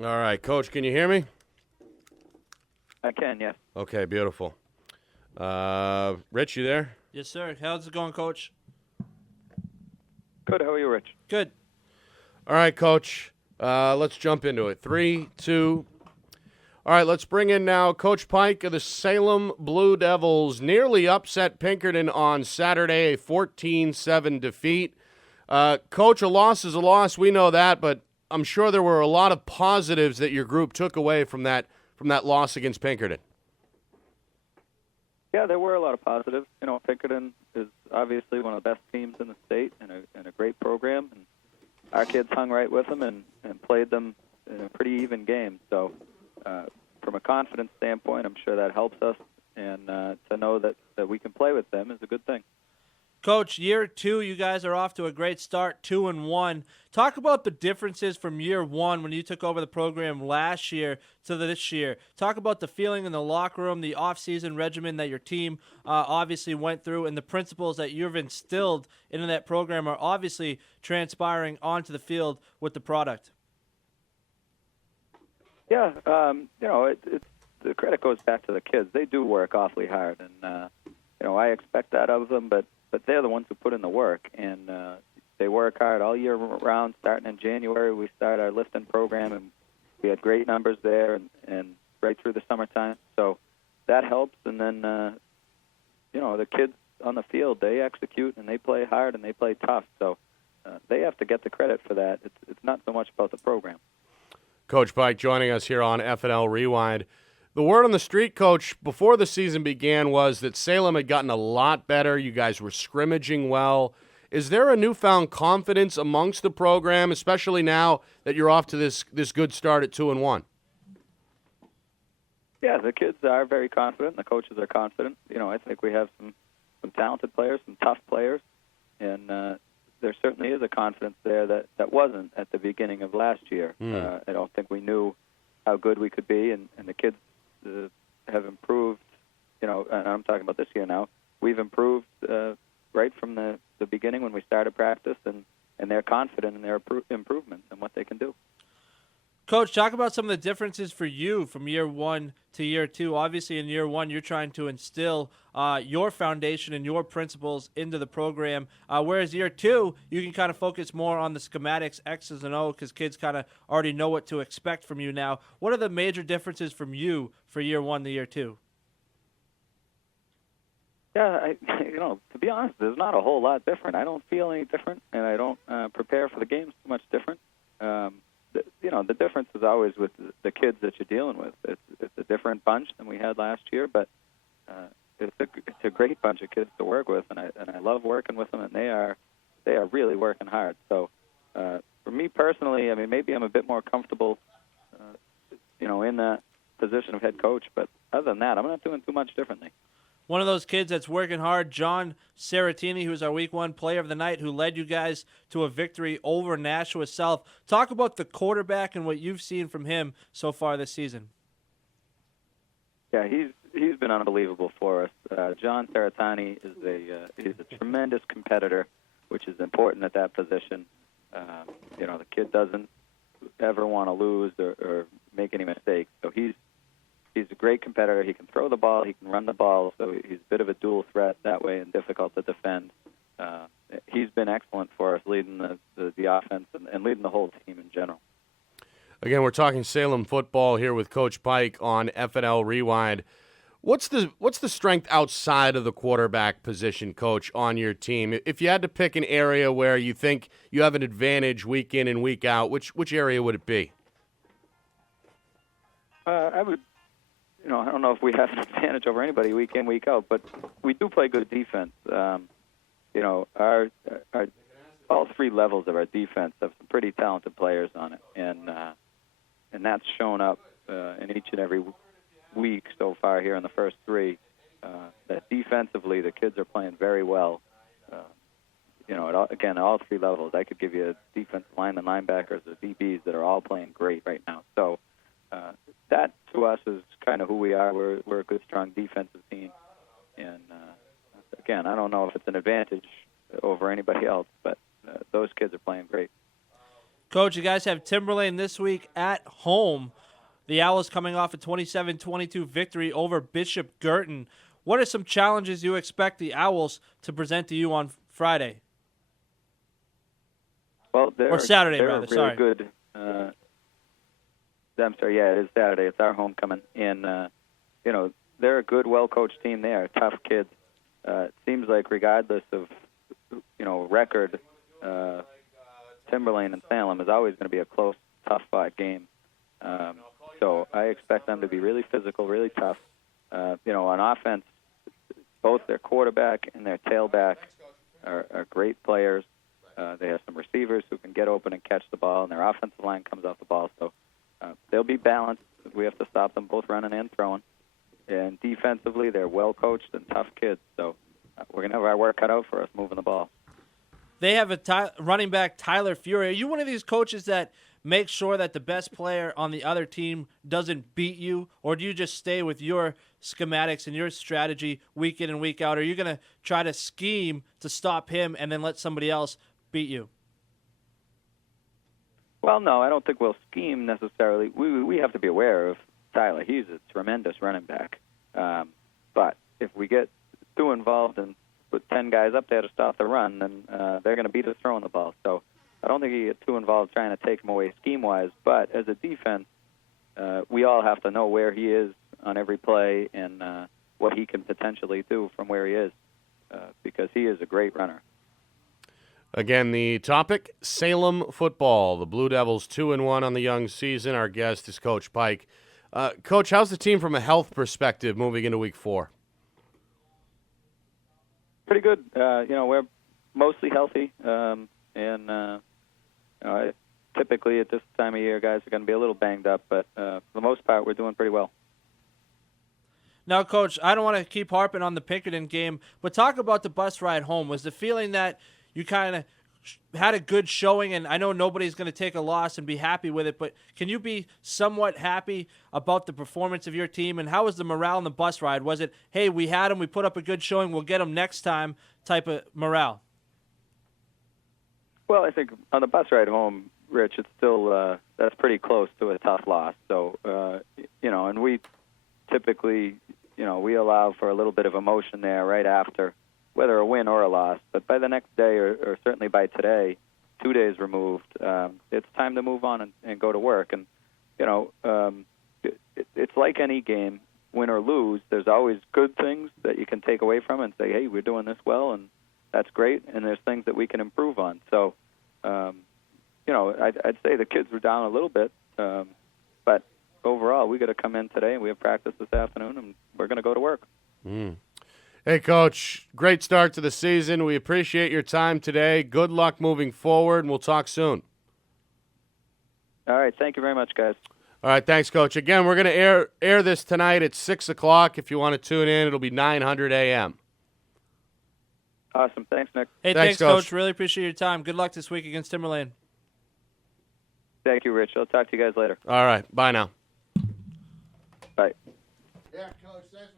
All right, Coach, can you hear me? I can, yes. Okay, beautiful. Rich, you there? Yes, sir. How's it going, Coach? Good. How are you, Rich? Good. All right, Coach. Let's jump into it. 3, 2. All right, let's bring in now Coach Pike of the Salem Blue Devils. Nearly upset Pinkerton on Saturday, a 14-7 defeat. Coach, a loss is a loss. We know that, but I'm sure there were a lot of positives that your group took away from that loss against Pinkerton. Yeah, there were a lot of positives. Pinkerton is obviously one of the best teams in the state and a great program. And our kids hung right with them and played them in a pretty even game. So from a confidence standpoint, I'm sure that helps us. And to know that we can play with them is a good thing. Coach, year 2, you guys are off to a great start, 2-1. Talk about the differences from year 1 when you took over the program last year to this year. Talk about the feeling in the locker room, the off-season regimen that your team obviously went through, and the principles that you've instilled into that program are obviously transpiring onto the field with the product. Yeah, it's the credit goes back to the kids. They do work awfully hard, and I expect that of them, but they're the ones who put in the work, and they work hard all year round. Starting in January, we start our lifting program, and we had great numbers there and right through the summertime. So that helps, and then, the kids on the field, they execute, and they play hard, and they play tough. So they have to get the credit for that. It's not so much about the program. Coach Pike joining us here on FNL Rewind. The word on the street, Coach, before the season began was that Salem had gotten a lot better. You guys were scrimmaging well. Is there a newfound confidence amongst the program, especially now that you're off to this good start at 2-1? Yeah, the kids are very confident. The coaches are confident. I think we have some talented players, some tough players, and there certainly is a confidence there that wasn't at the beginning of last year. I don't think we knew how good we could be, and the kids have improved, and I'm talking about this year now. We've improved right from the beginning when we started practice, and they're confident in their improvements and what they can do. Coach, talk about some of the differences for you from year 1 to year 2. Obviously, in year 1, you're trying to instill your foundation and your principles into the program, whereas year 2, you can kind of focus more on the schematics, X's and O's, because kids kind of already know what to expect from you now. What are the major differences from you for year 1 to year 2? Yeah, to be honest, there's not a whole lot different. I don't feel any different, and I don't prepare for the games too much different. The difference is always with the kids that you're dealing with. It's a different bunch than we had last year, but it's a great bunch of kids to work with, and I love working with them, and they are really working hard. So for me personally, maybe I'm a bit more comfortable, in that position of head coach, but other than that, I'm not doing too much differently. One of those kids that's working hard, John Saratini, who's our Week 1 Player of the Night, who led you guys to a victory over Nashua South. Talk about the quarterback and what you've seen from him so far this season. Yeah, he's been unbelievable for us. John Saratini he's a tremendous competitor, which is important at that position. The kid doesn't ever want to lose or make any mistakes, so he's a great competitor. He can throw the ball, he can run the ball, so he's a bit of a dual threat that way and difficult to defend. He's been excellent for us, leading the offense and leading the whole team in general. Again, we're talking Salem football here with Coach Pike on FNL Rewind. What's the strength outside of the quarterback position, Coach, on your team? If you had to pick an area where you think you have an advantage week in and week out, which area would it be? I would. I don't know if we have an advantage over anybody week in, week out, but we do play good defense. Our all 3 levels of our defense have some pretty talented players on it, and that's shown up in each and every week so far here in the first 3. That defensively, the kids are playing very well. At all 3 levels. I could give you a defensive lineman, linebackers, or DBs that are all playing great right now. So that to us is kind of who we are. We're a good, strong defensive team, and again, I don't know if it's an advantage over anybody else, but those kids are playing great. Coach, you guys have Timberlane this week at home. The Owls coming off a 27-22 victory over Bishop Girton. What are some challenges you expect the Owls to present to you on Friday? Well, Or Saturday, they're rather. Really Sorry. Good. I'm sorry. Yeah, it is Saturday. It's our homecoming, and they're a good, well-coached team. They are tough kids. It seems like regardless of record, Timberlane and Salem is always going to be a close, tough-fought game. So I expect them to be really physical, really tough. On offense, both their quarterback and their tailback are great players. They have some receivers who can get open and catch the ball, and their offensive line comes off the ball. So they'll be balanced. We have to stop them both running and throwing. And defensively, they're well-coached and tough kids. So we're going to have our work cut out for us moving the ball. They have a running back, Tyler Fury. Are you one of these coaches that make sure that the best player on the other team doesn't beat you, or do you just stay with your schematics and your strategy week in and week out? Are you going to try to scheme to stop him and then let somebody else beat you? Well, no, I don't think we'll scheme necessarily. We have to be aware of Tyler. He's a tremendous running back. But if we get too involved and put 10 guys up there to stop the run, then they're going to beat us throwing the ball. So I don't think you get too involved trying to take him away scheme-wise. But as a defense, we all have to know where he is on every play and what he can potentially do from where he is because he is a great runner. Again, the topic, Salem football. The Blue Devils 2-1 on the young season. Our guest is Coach Pike. Coach, how's the team from a health perspective moving into Week 4? Pretty good. We're mostly healthy, typically at this time of year, guys are going to be a little banged up, but for the most part, we're doing pretty well. Now, Coach, I don't want to keep harping on the Pinkerton game, but talk about the bus ride home. Was the feeling that you kind of had a good showing, and I know nobody's going to take a loss and be happy with it, but can you be somewhat happy about the performance of your team, and how was the morale on the bus ride? Was it, hey, we had them, we put up a good showing, we'll get them next time type of morale? Well, I think on the bus ride home, Rich, it's still that's pretty close to a tough loss. So, and we typically, we allow for a little bit of emotion there right after, whether a win or a loss. But by the next day, or certainly by today, 2 days removed, it's time to move on and go to work. And, it's like any game, win or lose, there's always good things that you can take away from it and say, hey, we're doing this well, and that's great, and there's things that we can improve on. So, I'd say the kids were down a little bit, but overall, we got to come in today, and we have practice this afternoon, and we're going to go to work. Hey, Coach, great start to the season. We appreciate your time today. Good luck moving forward, and we'll talk soon. All right, thank you very much, guys. All right, thanks, Coach. Again, we're going to air this tonight at 6 o'clock. If you want to tune in, it'll be 900 a.m. Awesome. Thanks, Nick. Hey, thanks, Coach. Really appreciate your time. Good luck this week against Timberlane. Thank you, Rich. I'll talk to you guys later. All right, bye now. Bye. Yeah, Coach, thanks for